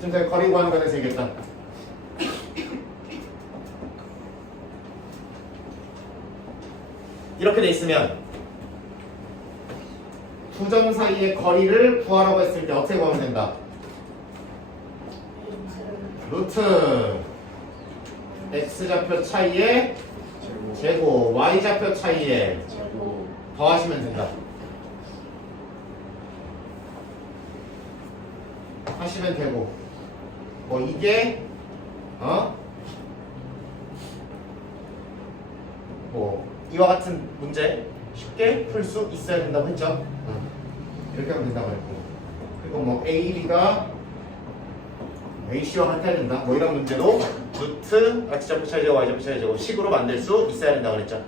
지금까지 거리 구하는 거에서 얘기했다. 이렇게 돼 있으면 두 점 사이의 거리를 구하라고 했을 때 어떻게 구하면 된다? 루트 x좌표 차이의 제곱 y좌표 차이의 더하시면 된다. 하시면 되고 뭐 이게 뭐 이와 같은 문제 쉽게 풀 수 있어야 된다고 했죠. 이렇게 하면 된다고 했고, 그리고 뭐 A, B가 A씨와 같아야 된다 뭐 이런 문제도 루트 x좌표 차이 제곱 y좌표 차이 제곱 식으로 만들 수 있어야 된다고 그랬죠.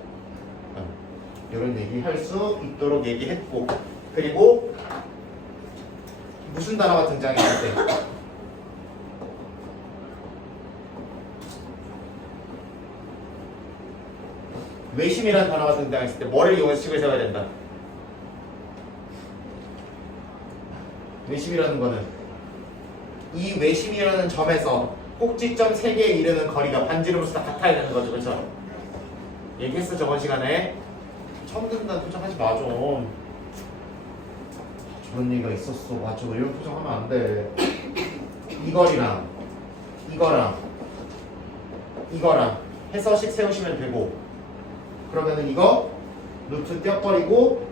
이런 얘기 할 수 있도록 얘기했고, 그리고 무슨 단어가 등장했을 때 외심이라는 단어가 등장했을 때 뭐를 이용해서 식을 세워야 된다? 외심이라는 거는 이 외심이라는 점에서 꼭지점 3개에 이르는 거리가 반지름으로서 다 같아야 되는 거죠. 그렇죠? 얘기했어 저번 시간에. 처음 듣는다는 표정하지 마 좀. 저런 얘기가 있었어. 맞죠? 이런 표정하면 안 돼. 이 거리랑 이거랑 해서 식 세우시면 되고, 그러면은 이거 루트 떼어버리고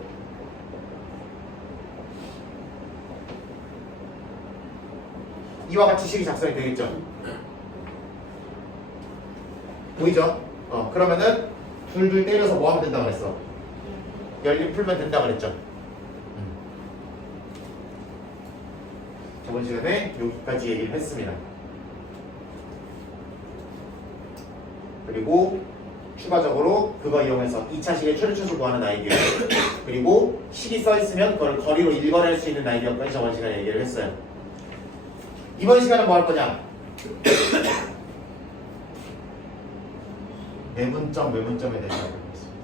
이와 같이 식이 작성이 되겠죠? 보이죠? 그러면은 둘둘 때려서 뭐 하면 된다고 그랬어? 연립 풀면 된다고 그랬죠? 저번 시간에 여기까지 얘기를 했습니다. 그리고 추가적으로 그거 이용해서 2차식의 최대차수 구하는 아이디어, 그리고 식이 써있으면 그걸 거리로 일관할 수 있는 아이디어까지 저번 시간에 얘기를 했어요. 이번 시간은 뭐 할 거냐? 내분점, 외분점에 대해서 알아보겠습니다.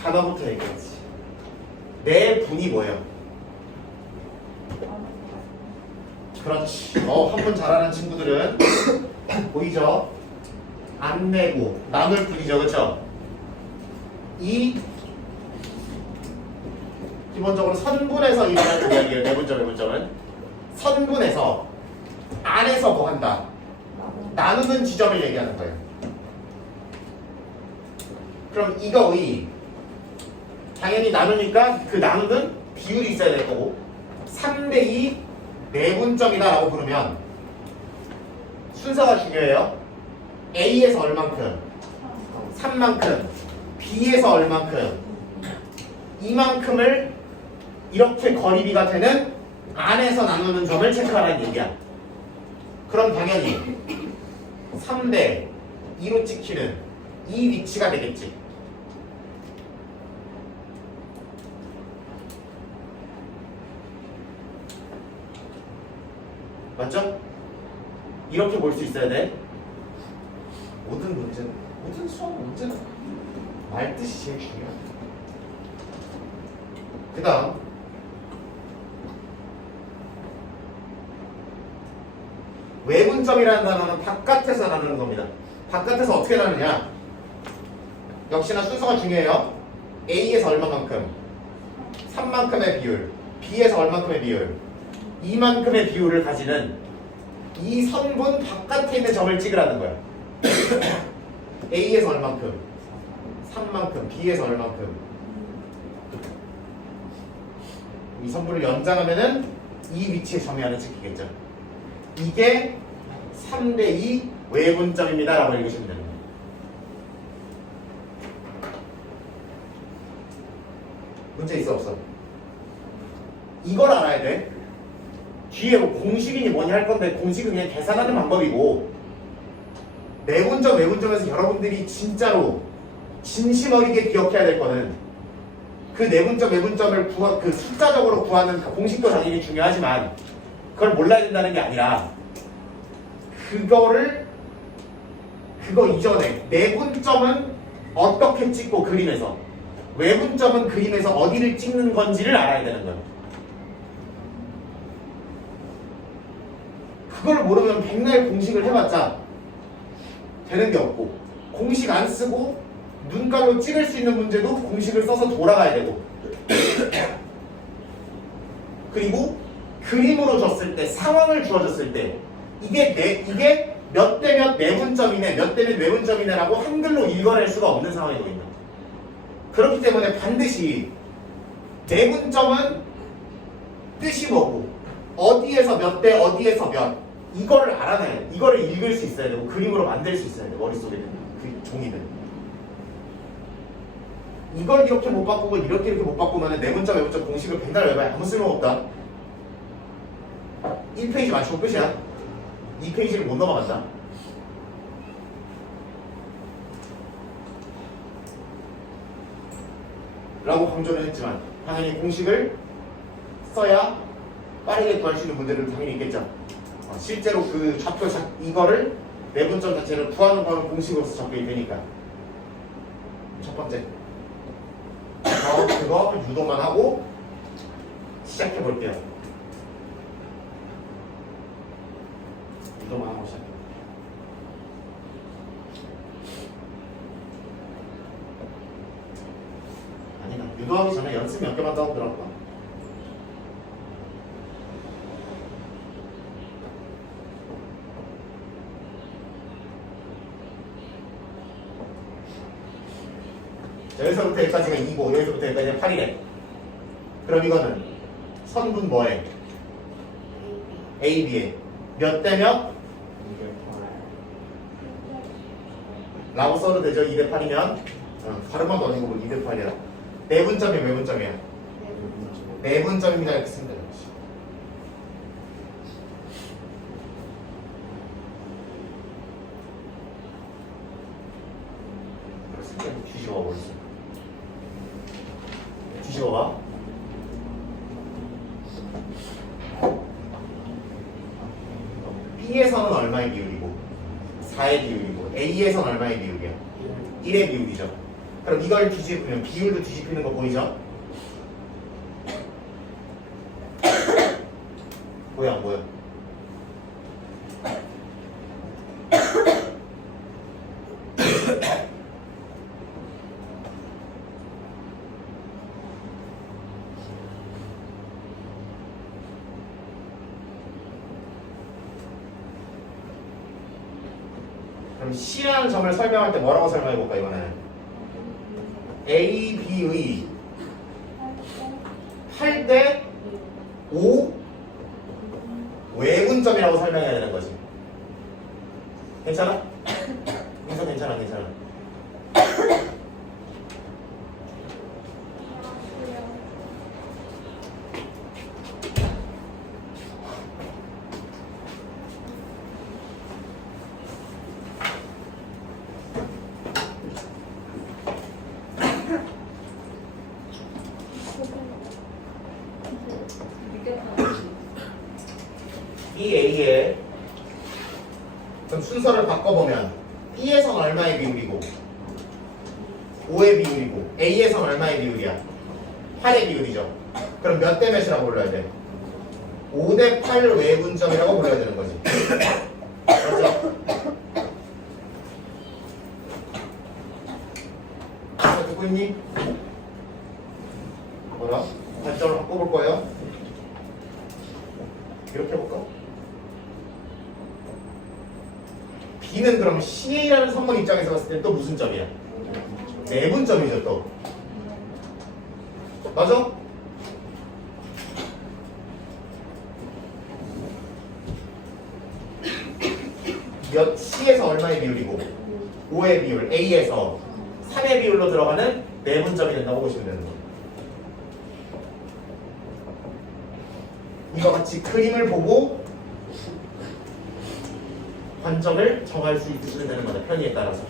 단어부터 얘기했지. 내분이 뭐예요? 그렇지. 한문 잘하는 친구들은 보이죠? 안 내고 나눌 분이죠. 그렇죠? 이 기본적으로 선분에서 일어나는 이야기예요. 내분점, 외분점은 선분에서 안에서 뭐 한다? 나누는 지점을 얘기하는 거예요. 그럼 이거의 당연히 나누니까 그 나누는 비율이 있어야 될 거고, 3대2 내분점이다 라고 부르면 순서가 중요해요. A에서 얼만큼, 3만큼, B에서 얼만큼, 이만큼을 이렇게 거리비가 되는 안에서 나누는 점을 체크하라는 얘기야. 그럼 당연히 3대 2로 찍히는 이 위치가 되겠지. 맞죠? 이렇게 볼 수 있어야 돼. 모든 문제는, 모든 수학 문제는 말뜻이 제일 중요해. 그 다음 외분점이라는 단어는 바깥에서 나누는 겁니다. 바깥에서 어떻게 나누냐? 역시나 순서가 중요해요. A에서 얼마만큼, 3만큼의 비율, B에서 얼만큼의 비율, 이만큼의 비율을 가지는 이 선분 바깥에 있는 점을 찍으라는 거야. A에서 얼만큼, 3만큼, B에서 얼만큼. 이 선분을 연장하면은 이 위치에 점이 하나 찍히겠죠. 이게 3대2 외분점입니다 라고 읽으시면 됩니다. 문제 있어 없어? 이걸 알아야 돼. 뒤에 뭐 공식이니 뭐니 할 건데 공식은 그냥 계산하는 방법이고, 내분점 외분점에서 여러분들이 진짜로 진심 어리게 기억해야 될 거는 그 내분점 외분점을 그 숫자적으로 구하는 그 공식도 당연히 중요하지만 그걸 몰라야 된다는 게 아니라 그거 이전에 내분점은 어떻게 찍고 그림에서, 외분점은 그림에서 어디를 찍는 건지를 알아야 되는 거예요. 그걸 모르면 백날 공식을 해봤자 되는 게 없고, 공식 안 쓰고 눈가로 찌를 수 있는 문제도 공식을 써서 돌아가야 되고, 그리고 그림으로 줬을 때, 상황을 주어졌을 때 이게 몇 대 몇 내분점이네, 몇 대 몇 외분점이네라고 한글로 읽어낼 수가 없는 상황이 보인다. 그렇기 때문에 반드시 내분점은 뜻이 뭐고, 어디에서 몇 대 어디에서 몇, 이거를 알아내야 돼. 이거를 읽을 수 있어야 되고 그림으로 만들 수 있어야 돼. 머릿속에는 그 종이든. 이걸 이렇게 못 바꾸고 이렇게 못 바꾸면 내분점 외분점 공식을 백날 외워야 아무 쓸모없다. 1페이지 맞추고 끝이야. 2페이지를 못 넘어간다. 라고 강조를 했지만 당연히 공식을 써야 빠르게 구할 수 있는 문제들은 당연히 있겠죠. 실제로 그 좌표 이거를 내분점 자체를 구하는 거는 공식으로서 적용이 되니까. 첫 번째, 그거 유도만 하고 시작해 볼게요. 유도만 하고 시작해. 아니다. 유도하기 전에 연습 몇 개만 더 하고 들어갈까? 여기서부터 여기까지가 2고 여기서부터 여기까지가 8이래. 그럼 이거는 선분 뭐에? A, B에 몇 대 몇? 라고 써도 되죠. 2 대 8이면 가르마도 아니고 2 대 8이야. 내분점이야 외분점이야? 내분점입니다. 이렇게 쓰면 되는 거지. 그래서 뒤집어 버렸어. 뒤집어봐. B에서는 얼마의 비율이고 4의 비율이고 A에서는 얼마의 비율이야? 1의 비율이죠. 그럼 이걸 뒤집으면 비율도 뒤집히는 거 보이죠? 뭐야 안 보여? 그럼 C라는 점을 설명할 때 뭐라고 설명해 볼까 이번에는? A, B의 8대 5 외분점이라고 설명해야 되는 거지. 괜찮아? 인선 괜찮아? 이 A에 그럼 순서를 바꿔보면 B에선 얼마의 비율이고 5의 비율이고 A에선 얼마의 비율이야? 8의 비율이죠. 그럼 몇 대 몇이라고 불러야 돼? 5대 8 외분점이라고 불러야 되는 거지. 그렇죠? 듣고 있니? 뭐라? 관점을 바꿔볼 거예요. 이렇게 해볼까? B는 그럼 CA라는 선물 입장에서 봤을 때 또 무슨 점이야? 내분점이죠 또. 맞아? 몇 C에서 얼마의 비율이고 5의 비율, A에서 3의 비율로 들어가는 내분점이 된다고 보시면 되는 거예요. 이와 같이 그림을 보고 관점을 정할 수 있으시면 되는 거다. 편의에 따라서.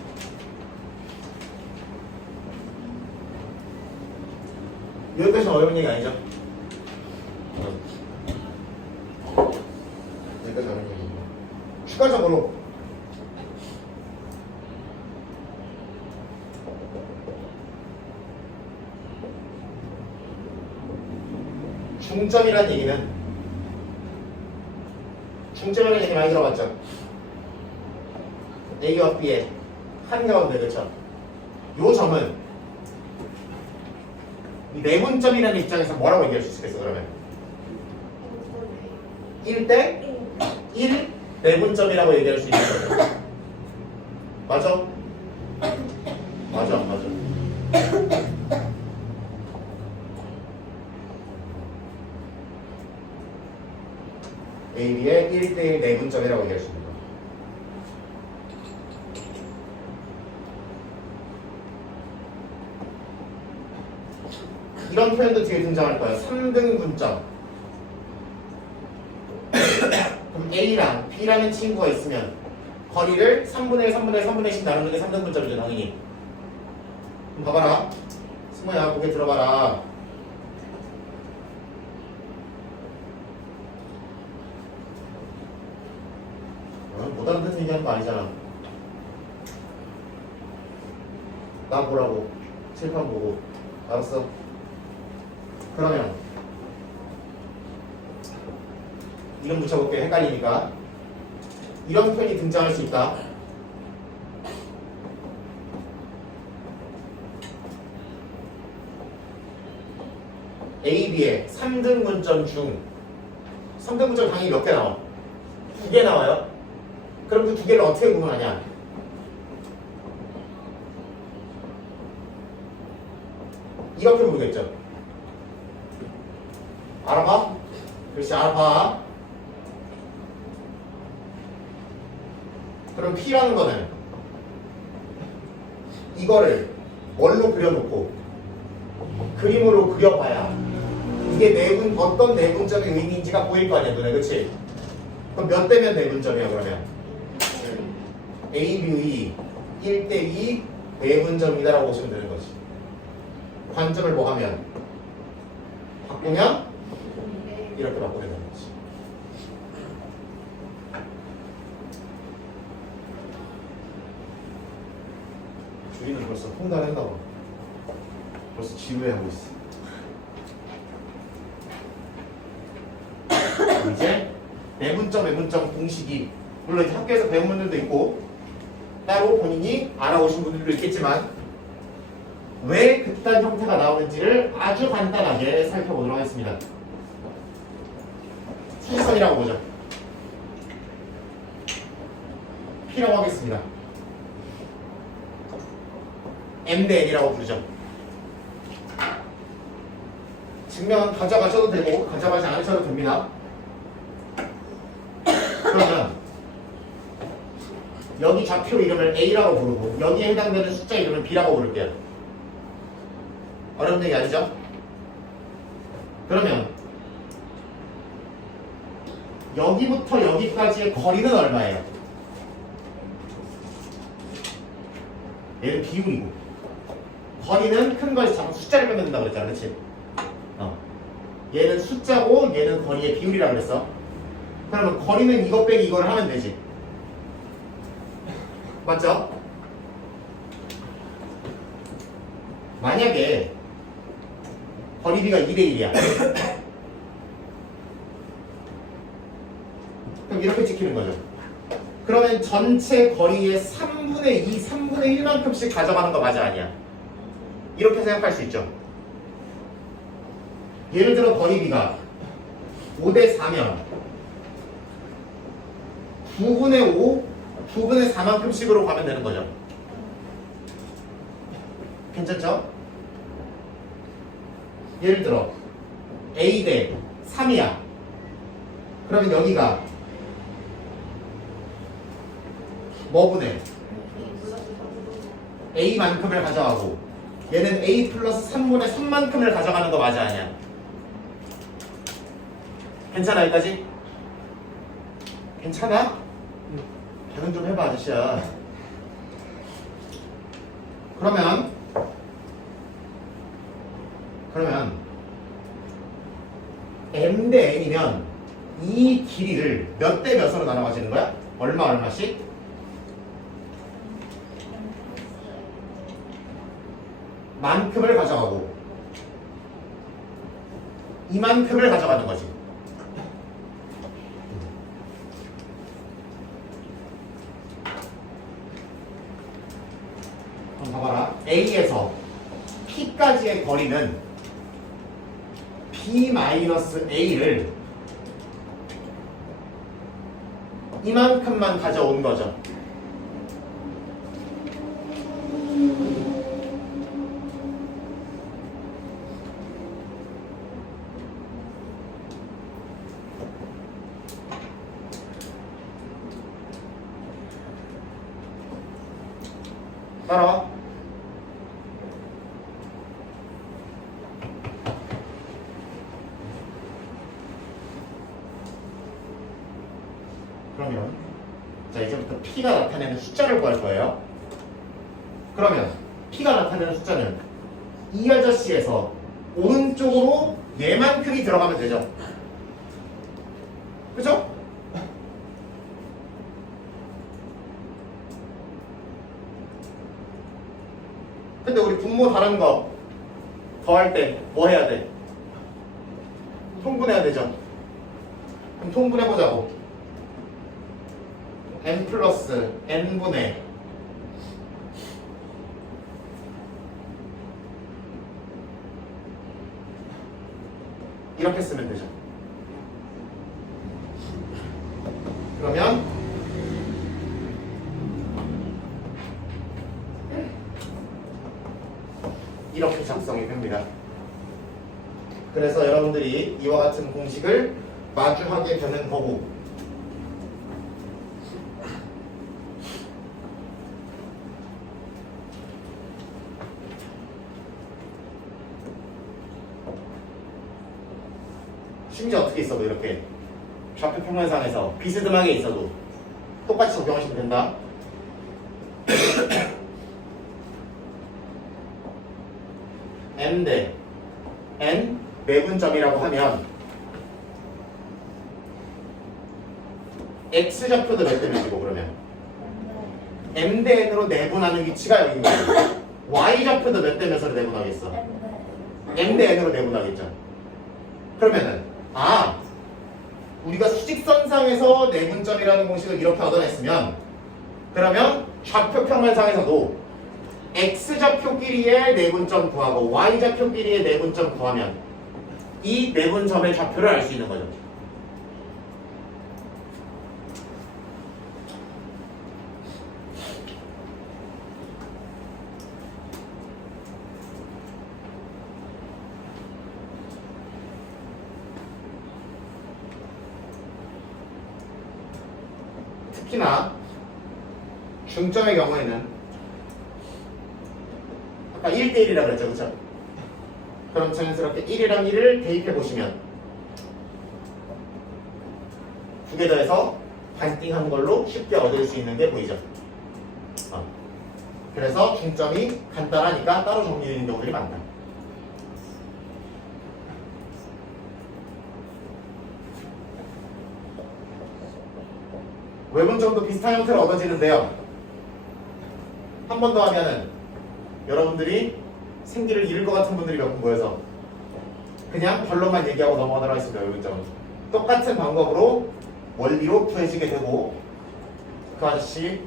여기까지는 어려운 얘기 아니죠? 여기까지 어려운 얘기입니다. 추가적으로 중점이라는 얘기는 중점이라는 얘기 많이 들어봤죠? A와 B의 한가운데, 그쵸? 요 점은 이 내분점이라는 입장에서 뭐라고 얘기할 수 있겠어, 그러면? 1대 1 내분점이라고 얘기할 수 있는 거죠. 맞아? 맞아, 맞아. AB의 1대1 내분점이라고 얘기할 수 있는 거. 이런 표현도 뒤에 등장할 거예요. 3등 분점. 그럼 A랑 B라는 친구가 있으면 거리를 3분의 1, 3분의 1, 3분의 1씩 나누는 게 3등 분점이죠, 당연히. 그럼 봐봐라. 승모야, 고개 들어봐라. 못 알아듣는 얘기하는 거 아니잖아. 나 보라고. 칠판 보고. 알았어. 그러면 이름 붙여볼게. 헷갈리니까. 이런 표현이 등장할 수 있다. A, B의 3등 분점 중 3등 분점 당연히 몇 개 나와? 2개 나와요. 그럼 그 2개를 어떻게 구분하냐? 이렇게 모르겠죠? 알아봐? 그렇지, 알아봐. 그럼 P라는 거는 이거를 뭘로 그려놓고 그림으로 그려봐야 이게 어떤 내분점의 의미인지가 보일 거 아니야, 눈에, 그치? 그럼 몇 대면 내분점이야, 그러면? A, B의 1대2 내분점이다라고 보시면 되는 거지. 관점을 뭐 하면? 바꾸면? 이렇게 바꾸면 되는 거지. 주인은 벌써 통달했나 봐. 벌써 지루해하고 있어. 이제 내분점 공식이 물론 이제 학교에서 배운 분들도 있고 따로 본인이 알아오신 분들도 있겠지만 왜 극단 형태가 나오는지를 아주 간단하게 살펴보도록 하겠습니다. 수직선이라고 보죠. P라고 하겠습니다. M 대 N이라고 부르죠. 증명은 가져가셔도 되고 가져가지 않으셔도 됩니다. 그러면 여기 좌표 이름을 A라고 부르고 여기에 해당되는 숫자 이름을 B라고 부를게요. 어려운 얘기 아니죠? 그러면 여기부터 여기까지의 거리는 얼마예요? 얘는 비율이고 거리는 큰 거에서 자꾸 숫자를 빼면 된다고 그랬잖아, 그렇지? 얘는 숫자고 얘는 거리의 비율이라고 그랬어. 그러면 거리는 이거 빼기 이거를 하면 되지. 맞죠? 만약에 거리비가 2대1이야. 그럼 이렇게 찍히는 거죠. 그러면 전체 거리의 3분의 2, 3분의 1만큼씩 가져가는 거 맞아, 아니야? 이렇게 생각할 수 있죠. 예를 들어 거리비가 5대 4면 9분의 5, 9분의 4만큼씩으로 가면 되는 거죠. 괜찮죠? 예를 들어 A 대 3이야. 그러면 여기가 뭐분의 A만큼을 가져가고 얘는 A 플러스 3분의 3만큼을 가져가는 거 맞아, 아니야? 괜찮아, 여기까지? 괜찮아? 반응 좀 해봐, 아저씨야. 그러면 M 대 N이면 이 길이를 몇 대 몇으로 나눠 가지는 거야? 얼마씩? 만큼을 가져가고 이만큼을 가져가는 거지. 거리는 B-A를 이만큼만 가져온 거죠. 따라와. 그러면 자 이제부터 P가 나타내는 숫자를 구할 거예요. 그러면 P가 나타내는 숫자는 이 아저씨에서 오른쪽으로 얘만큼이 들어가면 되죠. 그죠? 근데 우리 분모 다른 거 더할 때 뭐 해야 돼? 통분해야 되죠. 그럼 통분해보자고. n 플러스 n분의 이렇게 쓰면 되죠. 그러면 이렇게 작성이 됩니다. 그래서 여러분들이 이와 같은 공식을 마주하게 되는 거고, 심지어 어떻게 있어도 이렇게 좌표 평면상에서 비스듬하게 있어도 똑같이 적용하시면 된다. n 대 n 매분점이라고 하면 x좌표도 몇 대 몇이고, 그러면 m 대 n으로 내분하는 위치가 여기인 거예요. y좌표도 몇 대 몇으로 내분하겠어? m 대 n으로 내분하겠죠. 그러면은 우리가 수직선상에서 내분점이라는 공식을 이렇게 얻어냈으면, 그러면 좌표 평면상에서도 x좌표끼리의 내분점 구하고 y좌표끼리의 내분점 구하면 이 내분점의 좌표를 알 수 있는 거죠. 특히나 중점의 경우에는 아까 1대1이라고 그랬죠, 그쵸? 그럼 자연스럽게 1이랑 1을 대입해 보시면 두 개 더해서 반띵한 걸로 쉽게 얻을 수 있는 게 보이죠. 그래서 중점이 간단하니까 따로 정리되는 경우들이 많다. 외분점도 비슷한 형태로 얻어지는데요. 한 번 더 하면은 여러분들이 생기를 잃을 것 같은 분들이 몇 분 모여서 그냥 결론만 얘기하고 넘어가도록 하겠습니다. 외분점은 똑같은 방법으로 원리로 구해지게 되고, 그 아저씨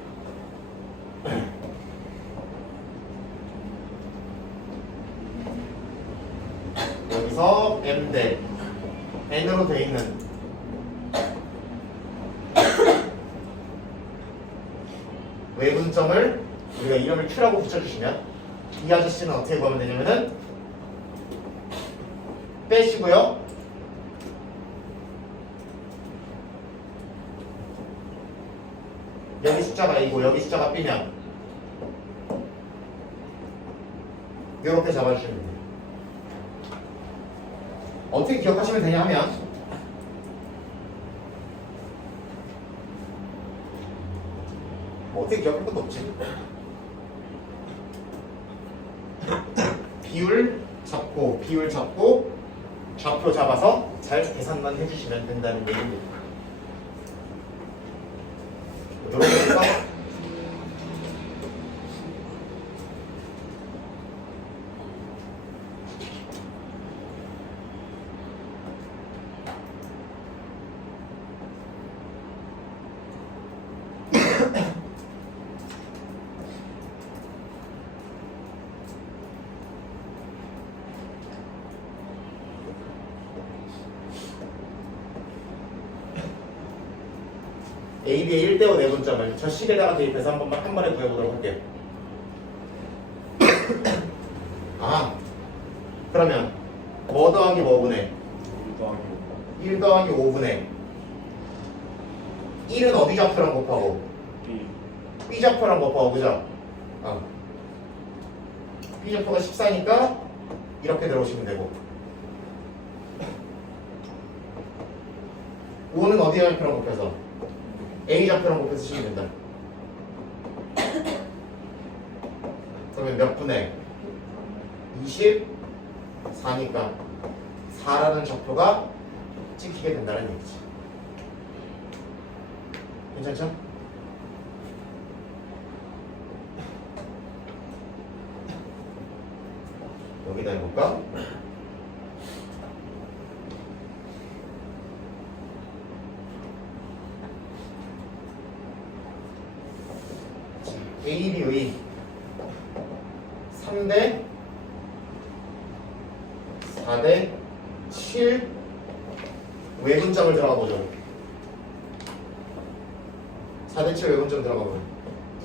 여기서 m 대 n으로 돼 있는 외분점을 우리가 이름을 Q라고 붙여주시면 이 아저씨는 어떻게 보면 되냐면은 빼시고요. 여기 숫자가 A고 여기 숫자가 B면 이렇게 잡아주시면 됩니다. 어떻게 기억하시면 되냐 하면 어떻게 기억할 것도 없지. 비율 잡고 좌표 잡아서 잘 계산만 해주시면 된다는 얘기입니다. 이렇게 해서 AB의 1대5 내분점을 저 식에다가 대입해서 한 번에 구해보도록 할게요. 아, 그러면 뭐 더하기 뭐분의 1 더하기 5분의 1은 어디 좌표랑 곱하고 B 좌표랑 곱하고 그죠? B 좌표가 14니까 이렇게 들어오시면 되고 5는 어디 좌표랑 곱해서 A 좌표랑 곱해서 쓰시면 된다. 그러면 몇 분의 24니까 4라는 좌표가 찍히게 된다는 얘기지. 괜찮죠? 여기다 해볼까? AB의 3대 4대 7 외분점을 들어가 보죠. 4대 7 외분점 들어가 보면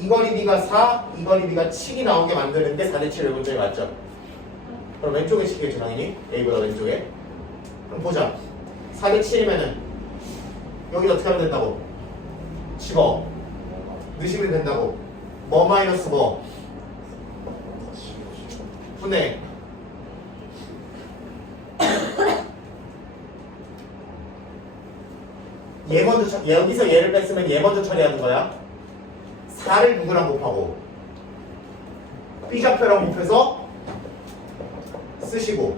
이 거리 B가 4, 이 거리 B가 7이 나오게 만드는데 4대 7 외분점이 맞죠? 그럼 왼쪽에 시키겠죠 당연히 A보다 왼쪽에. 그럼 보자. 4대 7이면은 여기 어떻게 하면 된다고? 집어 넣으시면 된다고. 뭐 마이너스 뭐? 분의 얘 먼저 여기서 얘를 뺐으면 얘 먼저 처리하는 거야. 4를 누구랑 곱하고 B 좌표랑 곱해서 쓰시고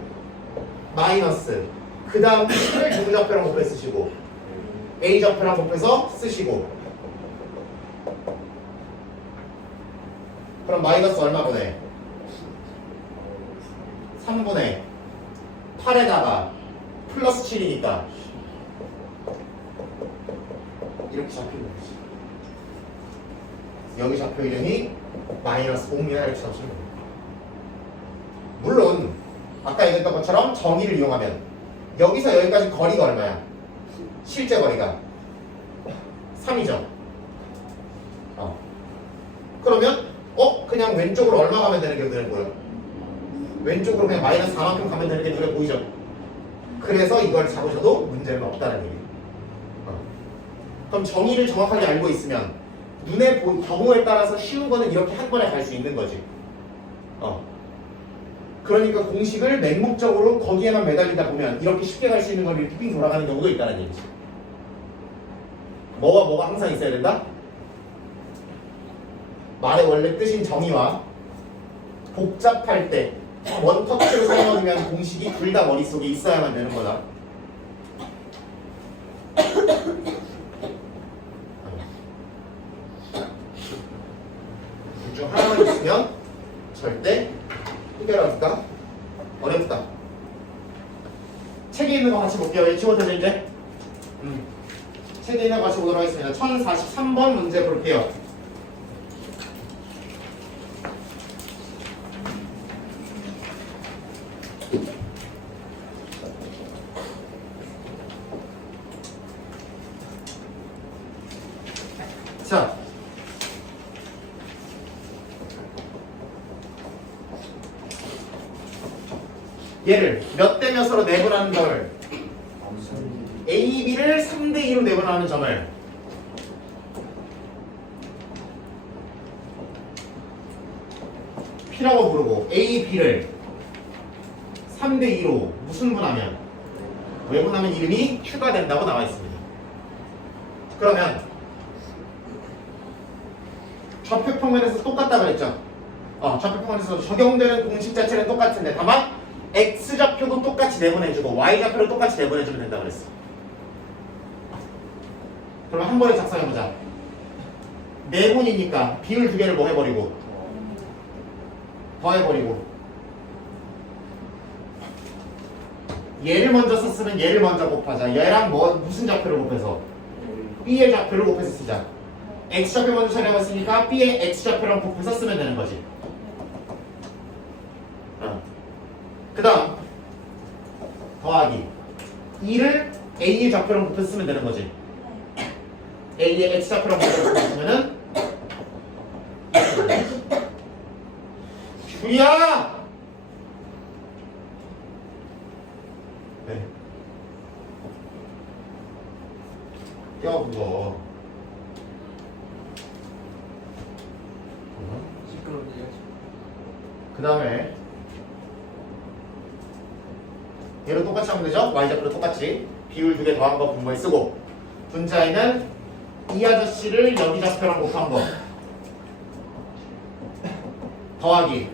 마이너스 그 다음 7을 누구 좌표랑 곱해서 쓰시고 A 좌표랑 곱해서 쓰시고 그럼 마이너스 얼마 분의 3분의 8에다가 플러스 7이니까 이렇게 잡히는 거지. 여기 좌표 이름이 마이너스 0이나 이렇게 잡히는 거예요. 물론 아까 얘기했던 것처럼 정의를 이용하면 여기서 여기까지 거리가 얼마야? 실제 거리가 3이죠. 그러면 그냥 왼쪽으로 얼마 가면 되는 게 눈에 보여? 왼쪽으로 그냥 마이너스 4만큼 가면 되는 게 눈에 보이죠? 그래서 이걸 잡으셔도 문제는 없다는 얘기예요. 그럼 정의를 정확하게 알고 있으면 눈에 경우에 따라서 쉬운 거는 이렇게 한 번에 갈 수 있는 거지. 그러니까 공식을 맹목적으로 거기에만 매달리다 보면 이렇게 쉽게 갈 수 있는 걸 이렇게 빙 돌아가는 경우도 있다는 얘기지. 뭐가 항상 있어야 된다? 말의 원래 뜻인 정의와 복잡할 때 원터치를 사용하면 공식이 둘 다 머릿속에 있어야만 되는 거다. 둘 중 하나만 있으면 절대 해결하기가 어렵다. 책에 있는 거 같이 볼게요. 외치고서 이제 책에 있는 거 같이 보도록 하겠습니다. 1043번 문제 볼게요. 자, 얘를 몇 대 몇으로 내분하는 점을 A, B를 3대 2로 내분하는 점을 P라고 부르고 A, B를 3대 2로 무슨 분하면 외분하면 이름이 Q가 된다고 나와 있습니다. 그러면 좌표평면에서 똑같다 그랬죠? 좌표평면에서 적용되는 공식 자체는 똑같은데 다만 X좌표도 똑같이 내보내주고 Y좌표도 똑같이 내보내주면 된다 그랬어. 그러면 한 번에 작성해보자. 내분이니까 비율 두 개를 뭐 해버리고 더해버리고 얘를 먼저 썼으면 얘를 먼저 곱하자. 얘랑 무슨 좌표를 곱해서? B의 좌표를 곱해서 쓰자. X좌표 먼저 처리해봤으니까 B의 X좌표랑 곱해서 쓰면 되는 거지. 그 다음 더하기 2를 A의 좌표랑 곱해서 쓰면 되는 거지. A의 X좌표랑 묶어주면은 줄이야! 네. 껴 그거. 그 다음에 얘로 똑같이 하면 되죠? Y좌표로 똑같이 비율 두 개 더한 거 분모에 쓰고 분자에는 이 아저씨를 여기 좌표랑 곱한 거 더하기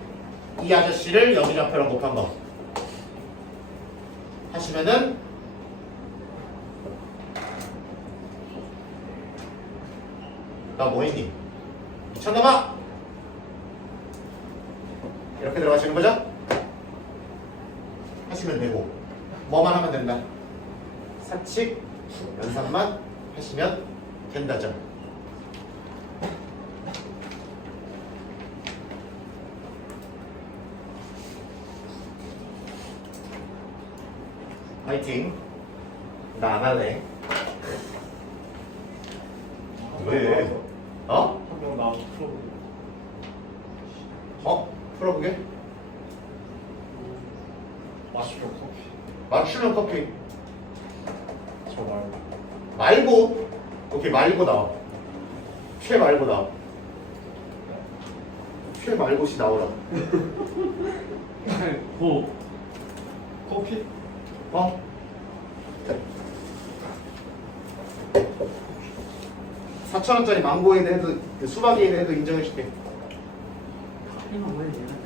이 아저씨를 여기 좌표랑 곱한 거 하시면은 나 뭐했니? 미쳤나봐! 이렇게 들어가시는 거죠? 하시면 되고 뭐만 하면 된다. 사칙, 연산만 하시면 된다죠. 파이팅. 나 안 할래. 왜? 어? 한명 나와서 풀어보고. 풀어보게? 마시면 커피. 맞추면 커피. 저 말고. 말고. 오케이, 말고 나와. 최 말고 나와. 최 말고시 나오라. 고. 커피? 어? 4,000원짜리 망고에는 해도 그 수박에는 해도 인정해줄게. 이거 뭐야 얘는?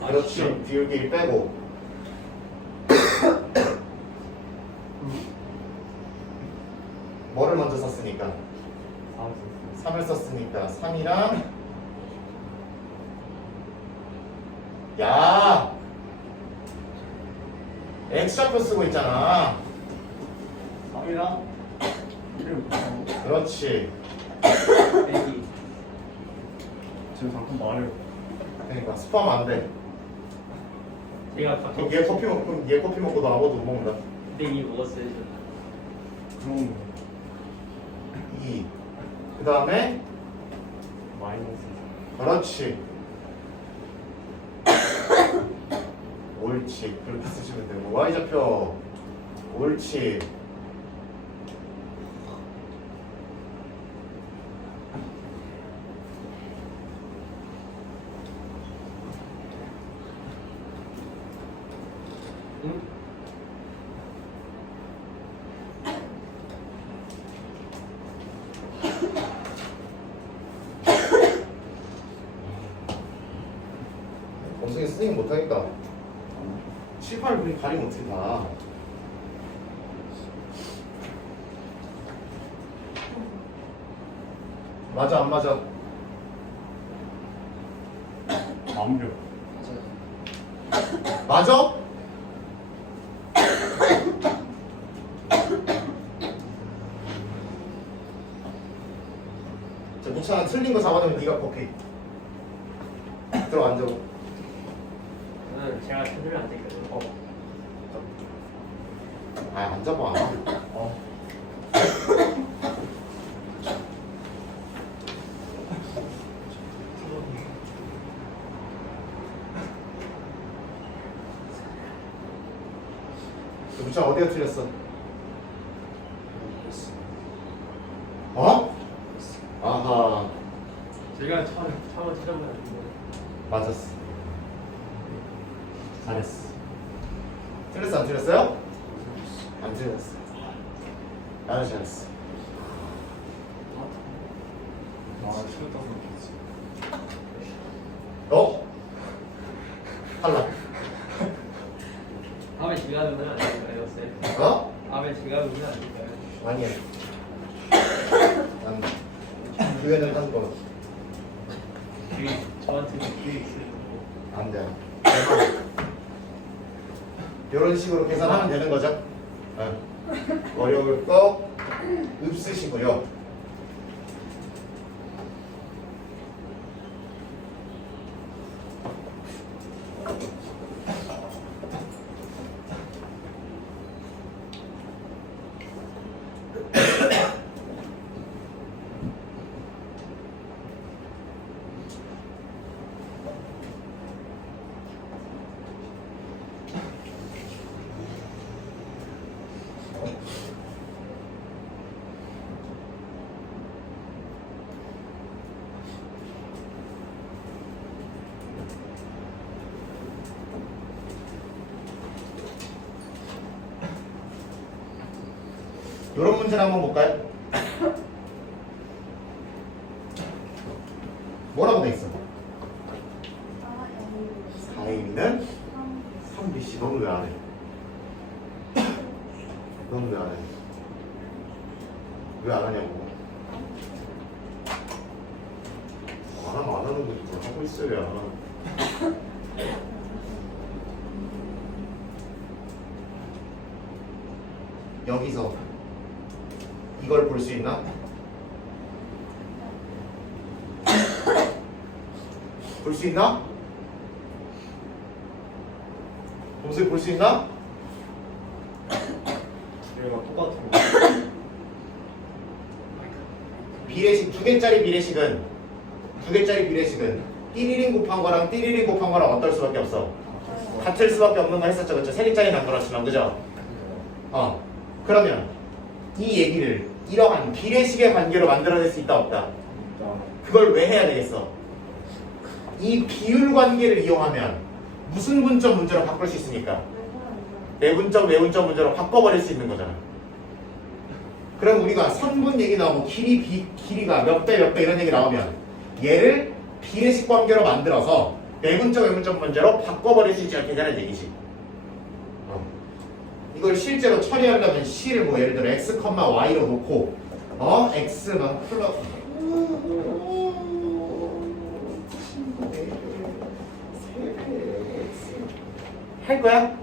그렇지. 비율끼리 빼고. 뭐를 먼저 썼으니까? 3을 썼으니까 3이랑 야 X좌표 쓰고 있잖아. 3이랑 1을 붙이고 그렇지. 빼기. 지금 방금 말을. 그러니까 스포하면 안 돼. 제가 다 그럼 얘 커피 먹고 얘 커피 먹고도 아무것도 못 먹는다. 근데 이미 먹었어요. 그럼 2. 그 다음에 마이너스. 그렇지. 옳지. 그렇게 쓰시면 되고 Y좌표 옳지. 응? 원숭이 스닝 못하니까 7, 8분이 가리면 어떻게 다. 맞아 안 맞아? 완벽. 맞아? 자, 무찬아 틀린 거 잡아두면 네가 커피. 들어 앉아. 저는 제가 찾으면 안 되거든요. 아 앉아봐. 어. 무찬아 어디가 틀렸어? 어? 아하 제가 처음에 찾아보면 안 돼요. 맞았어. 잘했어. 틀렸어 안 틀렸어요? 안 틀렸어. 나는 잘했어. 아, 틀렸다고 느꼈지. 어? 탈락. 다음에 제가 하면 안 될까요, 쌤? 어? 다음에 제가 하면 안 될까요? 아니야. 난 기회는 한 번. 저한테는 기회 있어요. 안 돼. 이런 식으로 계산하면 되는 거죠. 어려울 거 없으시고요. 이런 문제를 한번 볼까요? 뭐라고 돼 있어? 4A는 3BC. 너는 왜 안 해? 너는 왜 안 해? 왜 안 하냐고. 안 하면 안 하는 거지 뭘 하고 있어야. 여기서 이걸 볼 수 있나? 볼 수 있나? 봄새 볼 수 있나? 얘가 똑같은 거. 비례식 두 개짜리 비례식은 띠리링 곱한 거랑 띠리링 곱한 거랑 어떨 수밖에 없어? 같을 수밖에 없는 거 했었죠, 그렇죠? 세 개짜리 만들었지만, 그죠? 그러면 이 얘기를 이러한 비례식의 관계로 만들어낼 수 있다 없다? 그걸 왜 해야 되겠어? 이 비율 관계를 이용하면 무슨 분점 문제로 바꿀 수 있으니까 내분점 외분점 문제로 바꿔버릴 수 있는 거잖아. 그럼 우리가 선분 얘기 나오고 길이가 몇 배 이런 얘기 나오면 얘를 비례식 관계로 만들어서 내분점 외분점 문제로 바꿔버릴 수 있지 않겠냐는 얘기지. 이걸 실제로 처리하려면 C를 뭐 예를 들어 x, y로 놓고 x만 플러스 할 거야?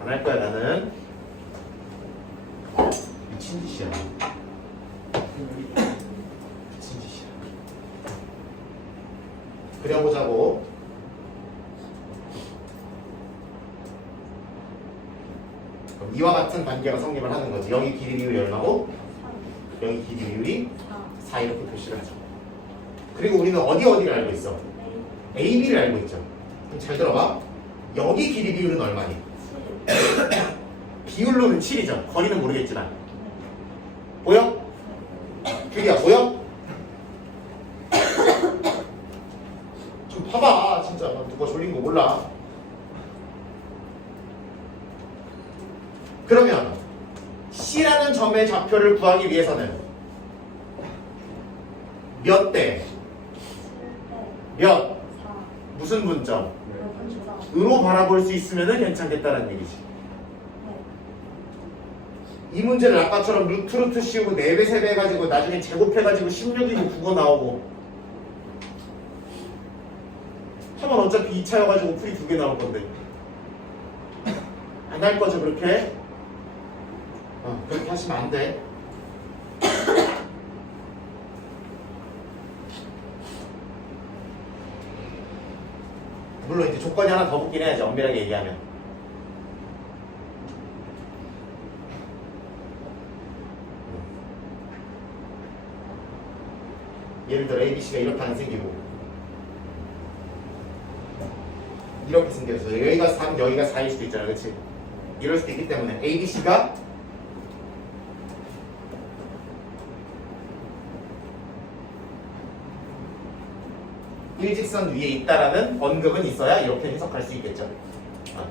안 할 거야 나는. 미친 짓이야. 미친 짓이야. 그려보자고. 그럼 이와 같은 관계가 성립을 하는 거지. 여기 길이 비율이 얼마고? 여기 길이 비율이 4 이렇게 표시를 하죠. 그리고 우리는 어디를 알고 있어? A, B를 알고 있죠. 그럼 잘 들어봐. 여기 길이 비율은 얼마니? 비율로는 7이죠. 거리는 모르겠지만. 보여? 규리야 보여? 좀 봐봐. 진짜 누가 졸린 거 몰라. 그러면 C라는 점의 좌표를 구하기 위해서는 몇 대? 몇? 무슨 분점? 으로 바라볼 수 있으면 괜찮겠다는 얘기지. 이 문제를 아까처럼 루트 씌우고 4배 3배 해가지고 나중에 제곱해가지고 16이고 9거 나오고 하면 어차피 2차여가지고 풀이 2개 나올 건데 안 할 거죠 그렇게? 그렇게 하시면 안 돼. 물론 이제 조건이 하나 더 붙긴 해야지 엄밀하게 얘기하면. 예를 들어 ABC가 이렇게 안 생기고 이렇게 생겼어. 여기가 3, 여기가 4일 수도 있잖아, 그렇지? 이럴 수도 있기 때문에 ABC가 일직선 위에 있다라는 언급은 있어야 이렇게 해석할 수 있겠죠. 어.